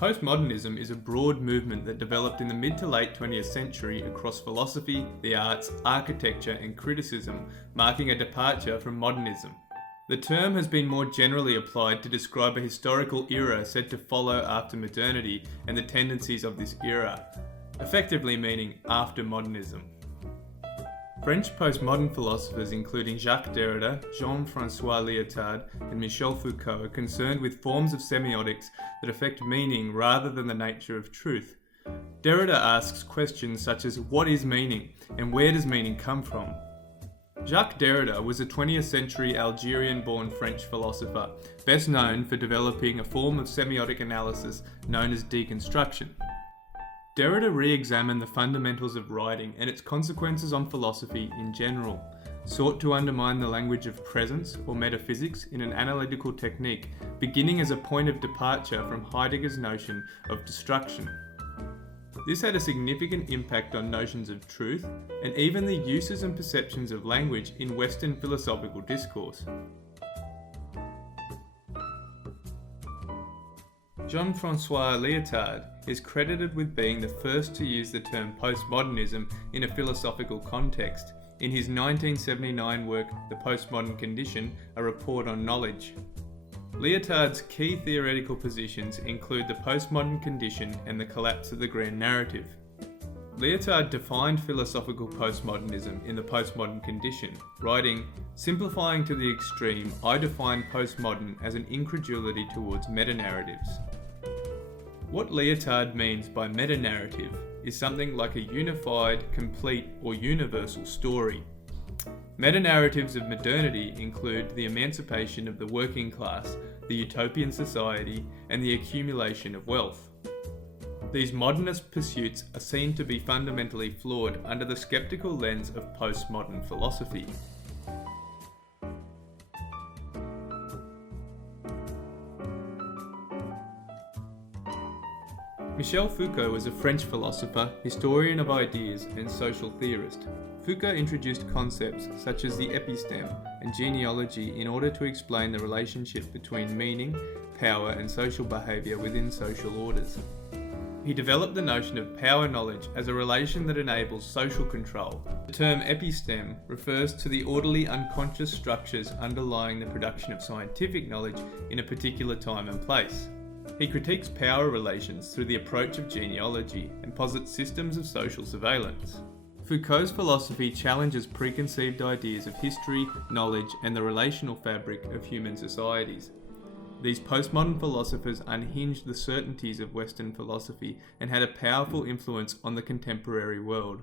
Postmodernism is a broad movement that developed in the mid to late 20th century across philosophy, the arts, architecture and criticism, marking a departure from modernism. The term has been more generally applied to describe a historical era said to follow after modernity and the tendencies of this era, effectively meaning after modernism. French postmodern philosophers including Jacques Derrida, Jean-François Lyotard and Michel Foucault are concerned with forms of semiotics that affect meaning rather than the nature of truth. Derrida asks questions such as what is meaning and where does meaning come from? Jacques Derrida was a 20th century Algerian-born French philosopher, best known for developing a form of semiotic analysis known as deconstruction. Derrida re-examined the fundamentals of writing and its consequences on philosophy in general, sought to undermine the language of presence or metaphysics in an analytical technique, beginning as a point of departure from Heidegger's notion of destruction. This had a significant impact on notions of truth and even the uses and perceptions of language in Western philosophical discourse. Jean-François Lyotard is credited with being the first to use the term postmodernism in a philosophical context in his 1979 work The Postmodern Condition, A Report on Knowledge. Lyotard's key theoretical positions include the postmodern condition and the collapse of the grand narrative. Lyotard defined philosophical postmodernism in The Postmodern Condition, writing, "Simplifying to the extreme, I define postmodern as an incredulity towards meta-narratives." What Lyotard means by meta-narrative is something like a unified, complete, or universal story. Meta-narratives of modernity include the emancipation of the working class, the utopian society, and the accumulation of wealth. These modernist pursuits are seen to be fundamentally flawed under the skeptical lens of postmodern philosophy. Michel Foucault was a French philosopher, historian of ideas, and social theorist. Foucault introduced concepts such as the episteme and genealogy in order to explain the relationship between meaning, power, and social behaviour within social orders. He developed the notion of power knowledge as a relation that enables social control. The term episteme refers to the orderly unconscious structures underlying the production of scientific knowledge in a particular time and place. He critiques power relations through the approach of genealogy and posits systems of social surveillance. Foucault's philosophy challenges preconceived ideas of history, knowledge, and the relational fabric of human societies. These postmodern philosophers unhinged the certainties of Western philosophy and had a powerful influence on the contemporary world.